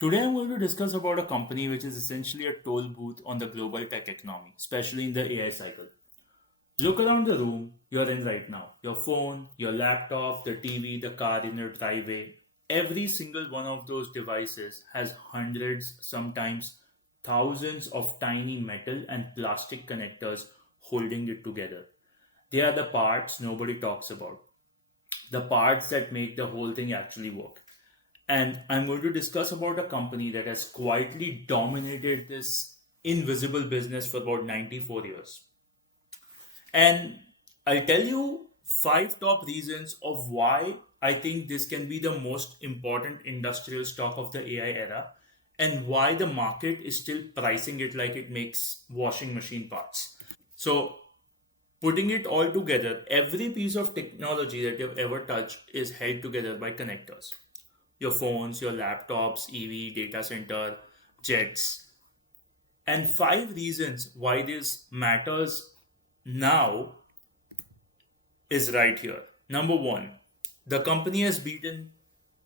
Today I'm going to discuss about a company which is essentially a toll booth on the global tech economy, especially in the AI cycle. Look around the room you're in right now. Your phone, your laptop, the TV, the car in your driveway. Every single one of those devices has hundreds, sometimes thousands of tiny metal and plastic connectors holding it together. They are the parts nobody talks about, the parts that make the whole thing actually work. And I'm going to discuss about a company that has quietly dominated this invisible business for about 94 years. And I'll tell you five top reasons of why I think this can be the most important industrial stock of the AI era and why the market is still pricing it like it makes washing machine parts. So, putting it all together, every piece of technology that you've ever touched is held together by connectors. Your phones, your laptops, EV, data center, jets. And five reasons why this matters now is right here. Number one, the company has beaten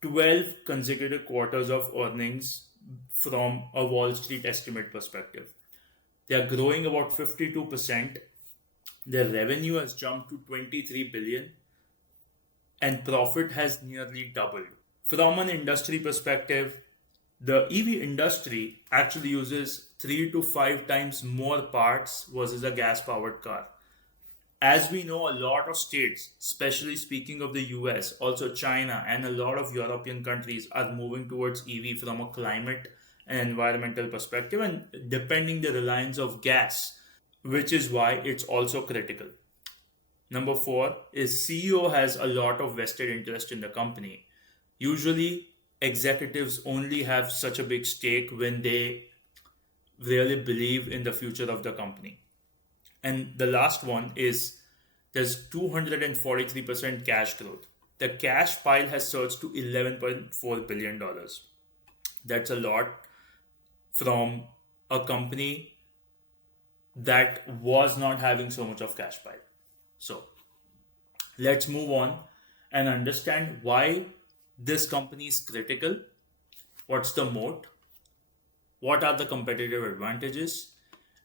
12 consecutive quarters of earnings from a Wall Street estimate perspective. They are growing about 52%. Their revenue has jumped to 23 billion and profit has nearly doubled. From an industry perspective, the EV industry actually uses 3 to 5 times more parts versus a gas powered car. As we know, a lot of states, especially speaking of the US, also China, and a lot of European countries are moving towards EV from a climate and environmental perspective and depending the reliance of gas, which is why it's also critical. Number four is CEO has a lot of vested interest in the company. Usually, executives only have such a big stake when they really believe in the future of the company. And the last one is there's 243% cash growth. The cash pile has surged to $11.4 billion. That's a lot from a company that was not having so much of cash pile. So let's move on and understand why this company is critical. What's the moat? What are the competitive advantages?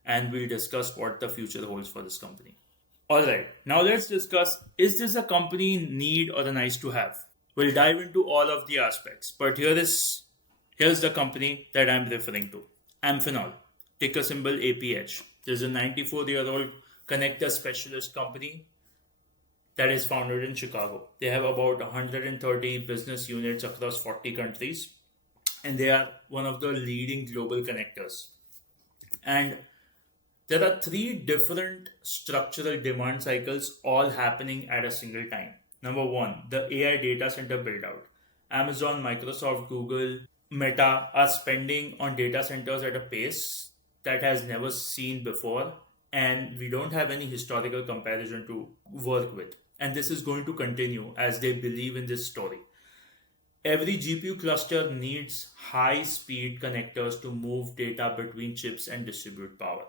And we'll discuss what the future holds for this company. All right, now let's discuss, is this a company need or a nice to have? We'll dive into all of the aspects, but here's the company that I'm referring to. Amphenol, ticker symbol APH. There's a 94-year-old connector specialist company that is founded in Chicago. They have about 130 business units across 40 countries, and they are one of the leading global connectors. And there are three different structural demand cycles all happening at a single time. Number one, the AI data center build out. Amazon, Microsoft, Google, Meta are spending on data centers at a pace that has never seen before, and we don't have any historical comparison to work with. And this is going to continue as they believe in this story. Every GPU cluster needs high speed connectors to move data between chips and distribute power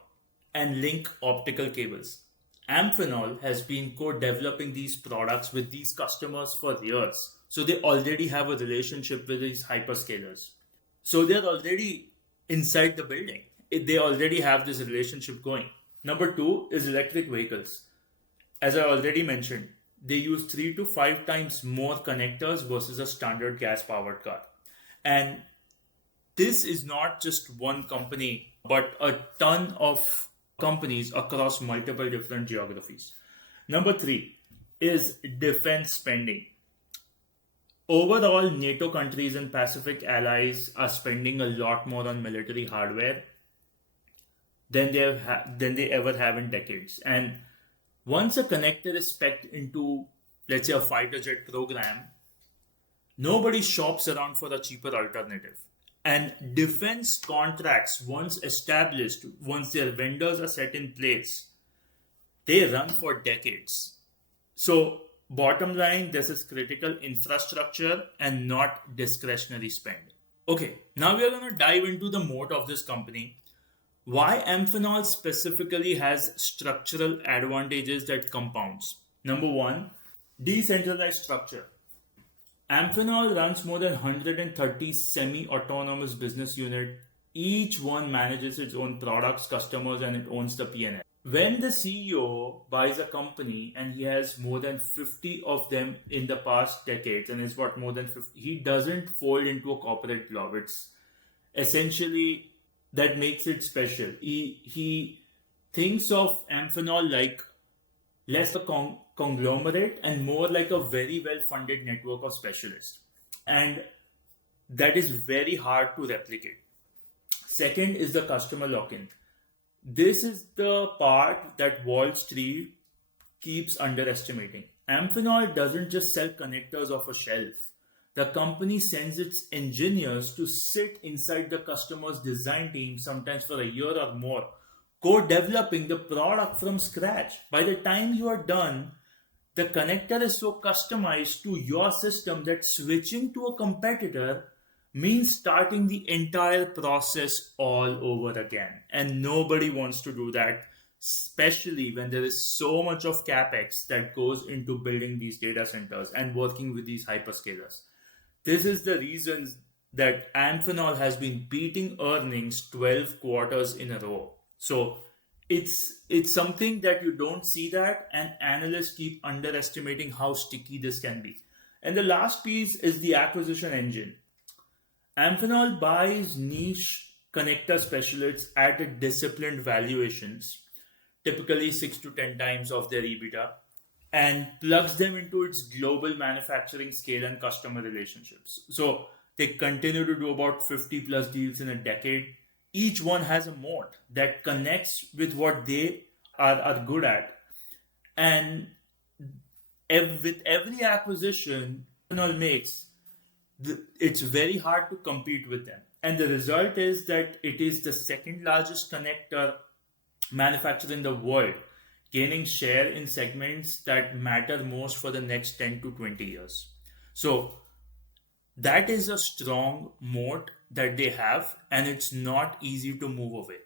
and link optical cables. Amphenol has been co-developing these products with these customers for years. So they already have a relationship with these hyperscalers. So they're already inside the building. They already have this relationship going. Number two is electric vehicles. As I already mentioned, they use 3 to 5 times more connectors versus a standard gas powered car. And this is not just one company, but a ton of companies across multiple different geographies. Number three is defense spending. Overall, NATO countries and Pacific allies are spending a lot more on military hardware than they ever have in decades. And once a connector is spec'd into, let's say, a fighter jet program, nobody shops around for a cheaper alternative. And defense contracts, once established, once their vendors are set in place, they run for decades. So, bottom line, this is critical infrastructure and not discretionary spend. Okay, now we are going to dive into the moat of this company. Why Amphenol specifically has structural advantages that compounds. Number one, decentralized structure. Amphenol runs more than 130 semi-autonomous business units. Each one manages its own products, customers, and it owns the P&L. When the CEO buys a company and he has more than 50 of them in the past decades and it's got more than 50, he doesn't fold into a corporate blob. It's essentially that makes it special. He thinks of Amphenol like less a conglomerate and more like a very well funded network of specialists. And that is very hard to replicate. Second is the customer lock in. This is the part that Wall Street keeps underestimating. Amphenol doesn't just sell connectors off a shelf. The company sends its engineers to sit inside the customer's design team, sometimes for a year or more, co-developing the product from scratch. By the time you are done, the connector is so customized to your system that switching to a competitor means starting the entire process all over again. And nobody wants to do that, especially when there is so much of capex that goes into building these data centers and working with these hyperscalers. This is the reason that Amphenol has been beating earnings 12 quarters in a row. So it's something that you don't see that, and analysts keep underestimating how sticky this can be. And the last piece is the acquisition engine. Amphenol buys niche connector specialists at disciplined valuations, typically 6 to 10 times of their EBITDA, and plugs them into its global manufacturing scale and customer relationships. So they continue to do about 50 plus deals in a decade. Each one has a moat that connects with what they are good at. And with every acquisition Amphenol makes, it's very hard to compete with them. And the result is that it is the second largest connector manufacturer in the world, gaining share in segments that matter most for the next 10 to 20 years. So that is a strong moat that they have, and it's not easy to move away.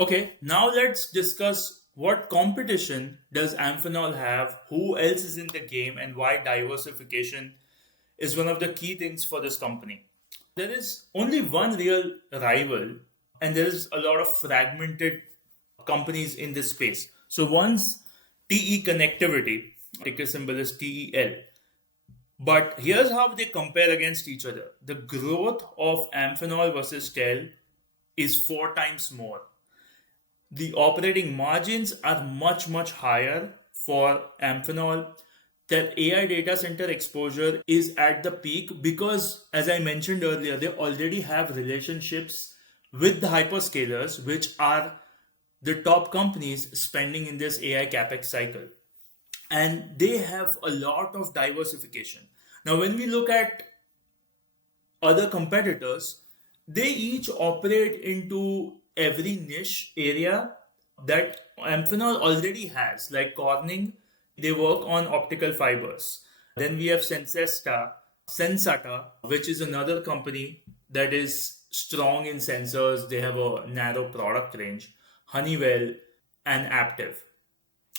Okay, now let's discuss what competition does Amphenol have, who else is in the game, and why diversification is one of the key things for this company. There is only one real rival, and there is a lot of fragmented companies in this space. So one's TE Connectivity, ticker symbol is TEL. But here's how they compare against each other. The growth of Amphenol versus TEL is 4 times more. The operating margins are much, much higher for Amphenol. Their AI data center exposure is at the peak because, as I mentioned earlier, they already have relationships with the hyperscalers, which are the top companies spending in this AI capex cycle. And they have a lot of diversification. Now, when we look at other competitors, they each operate into every niche area that Amphenol already has. Like Corning, they work on optical fibers. Then we have Sensata, which is another company that is strong in sensors. They have a narrow product range. Honeywell and Aptiv.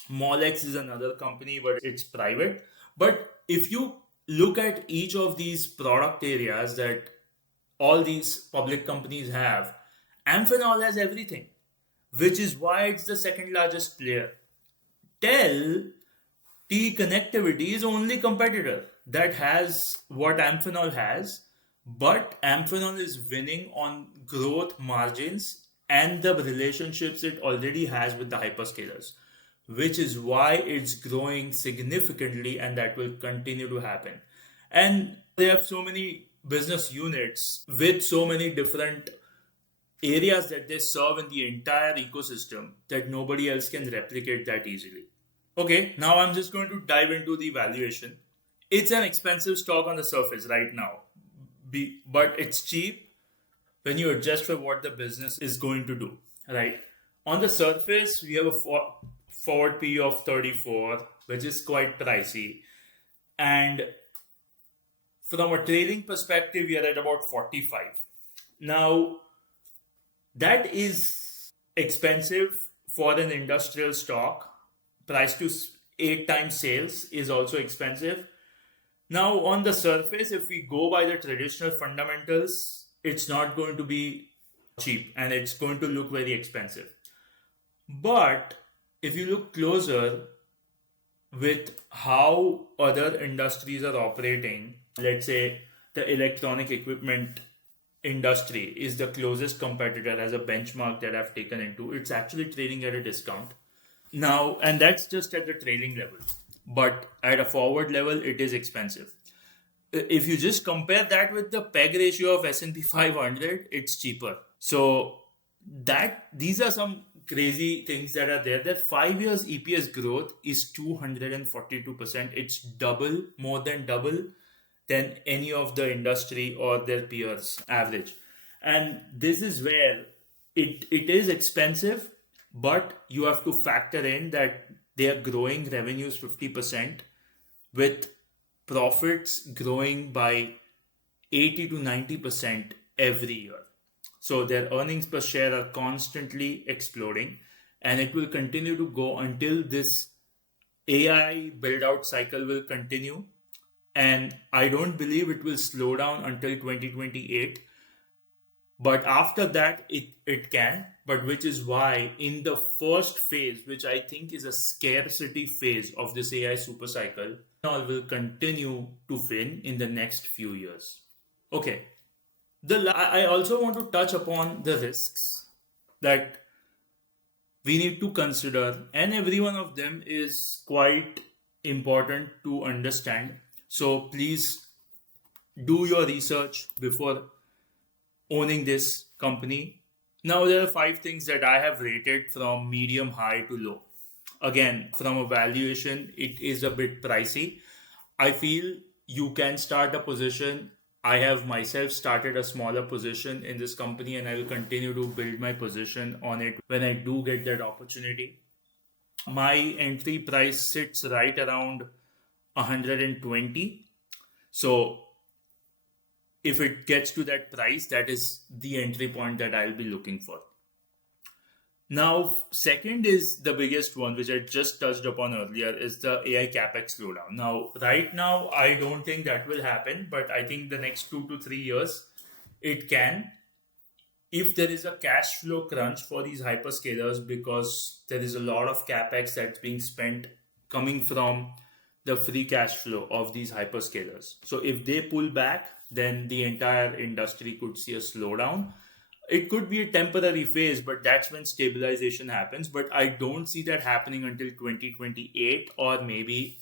Molex is another company, but it's private. But if you look at each of these product areas that all these public companies have, Amphenol has everything, which is why it's the second largest player. TE Connectivity is only competitor that has what Amphenol has, but Amphenol is winning on growth margins and the relationships it already has with the hyperscalers, which is why it's growing significantly, and that will continue to happen. And they have so many business units with so many different areas that they serve in the entire ecosystem that nobody else can replicate that easily. Okay, now I'm just going to dive into the valuation. It's an expensive stock on the surface right now, but it's cheap when you adjust for what the business is going to do, right? On the surface, we have a forward P of 34, which is quite pricey. And from a trailing perspective, we are at about 45. Now, that is expensive for an industrial stock. Price to 8 times sales is also expensive. Now, on the surface, if we go by the traditional fundamentals, it's not going to be cheap and it's going to look very expensive. But if you look closer with how other industries are operating, let's say the electronic equipment industry is the closest competitor as a benchmark that I've taken into, it's actually trading at a discount. Now, and that's just at the trailing level. But at a forward level, it is expensive. If you just compare that with the PEG ratio of S&P 500, it's cheaper. So that these are some crazy things that are there. That 5 years EPS growth is 242%. It's double, more than double than any of the industry or their peers average. And this is where it is expensive, but you have to factor in that they are growing revenues 50% with profits growing by 80 to 90% every year. So their earnings per share are constantly exploding, and it will continue to go until this AI build out cycle will continue. And I don't believe it will slow down until 2028. But after that, it can. But which is why in the first phase, which I think is a scarcity phase of this AI super cycle, all will continue to win in the next few years. Okay. I also want to touch upon the risks that we need to consider, and every one of them is quite important to understand. So please do your research before owning this company. Now, there are 5 things that I have rated from medium, high to low. Again, from a valuation, it is a bit pricey. I feel you can start a position. I have myself started a smaller position in this company, and I will continue to build my position on it when I do get that opportunity. My entry price sits right around 120. So if it gets to that price, that is the entry point that I'll be looking for. Now, second is the biggest one, which I just touched upon earlier, is the AI capex slowdown. Now, right now, I don't think that will happen, but I think the next 2 to 3 years, it can. If there is a cash flow crunch for these hyperscalers, because there is a lot of capex that's being spent coming from the free cash flow of these hyperscalers. So if they pull back, then the entire industry could see a slowdown. It could be a temporary phase, but that's when stabilization happens. But I don't see that happening until 2028 or maybe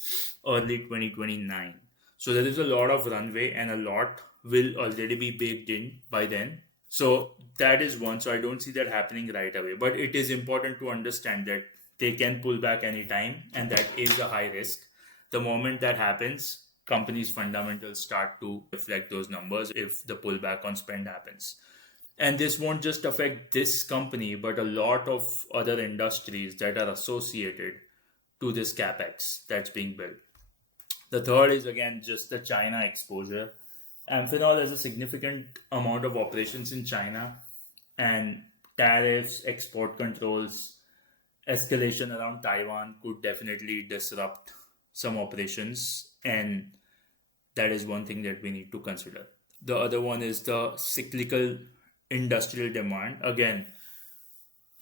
early 2029. So there is a lot of runway, and a lot will already be baked in by then. So that is one. So I don't see that happening right away. But it is important to understand that they can pull back anytime, and that is a high risk. The moment that happens, companies' fundamentals start to reflect those numbers if the pullback on spend happens. And this won't just affect this company, but a lot of other industries that are associated to this capex that's being built. The third is, again, just the China exposure. Amphenol has a significant amount of operations in China, and tariffs, export controls, escalation around Taiwan could definitely disrupt some operations, and that is one thing that we need to consider. The other one is the cyclical industrial demand. Again,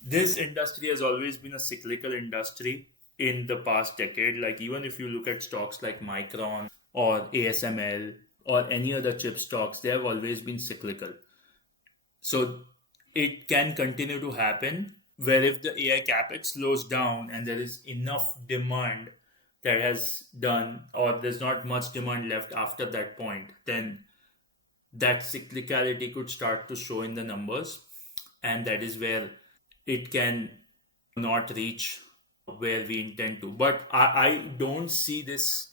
this industry has always been a cyclical industry in the past decade. Like, even if you look at stocks like Micron or ASML or any other chip stocks, they have always been cyclical. So it can continue to happen, where if the AI capex slows down and there is enough demand that has done, or there's not much demand left after that point, then that cyclicality could start to show in the numbers, and that is where it can not reach where we intend to. But I don't see this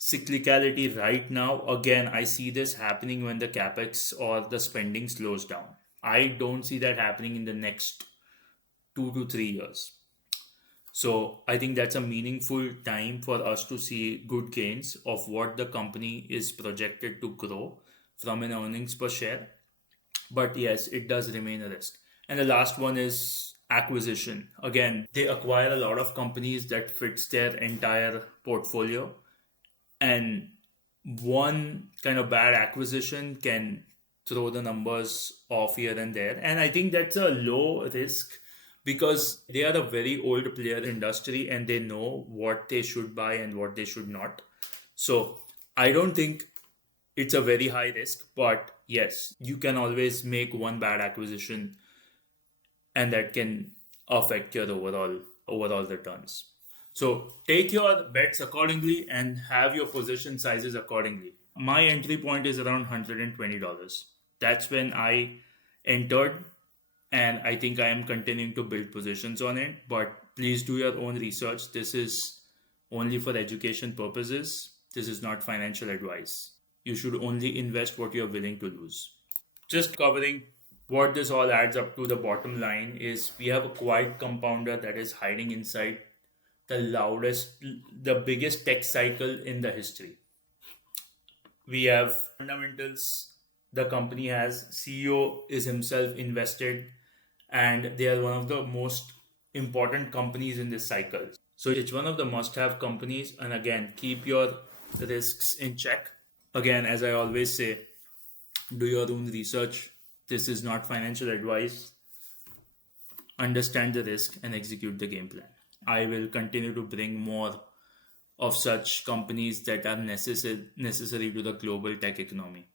cyclicality right now. Again, I see this happening when the capex or the spending slows down. I don't see that happening in the next 2 to 3 years. So I think that's a meaningful time for us to see good gains of what the company is projected to grow from an earnings per share. But yes, it does remain a risk. And the last one is acquisition. Again, they acquire a lot of companies that fits their entire portfolio. And one kind of bad acquisition can throw the numbers off here and there. And I think that's a low risk because they are a very old player industry and they know what they should buy and what they should not. So I don't think it's a very high risk, but yes, you can always make one bad acquisition and that can affect your overall returns. So take your bets accordingly and have your position sizes accordingly. My entry point is around $120. That's when I entered, and I think I am continuing to build positions on it. But please do your own research. This is only for education purposes. This is not financial advice. You should only invest what you're willing to lose. Just covering what this all adds up to, the bottom line is we have a quiet compounder that is hiding inside the biggest tech cycle in the history. We have fundamentals. The company has CEO is himself invested, and they are one of the most important companies in this cycle. So it's one of the must-have companies. And again, keep your risks in check. Again, as I always say, do your own research. This is not financial advice. Understand the risk and execute the game plan. I will continue to bring more of such companies that are necessary to the global tech economy.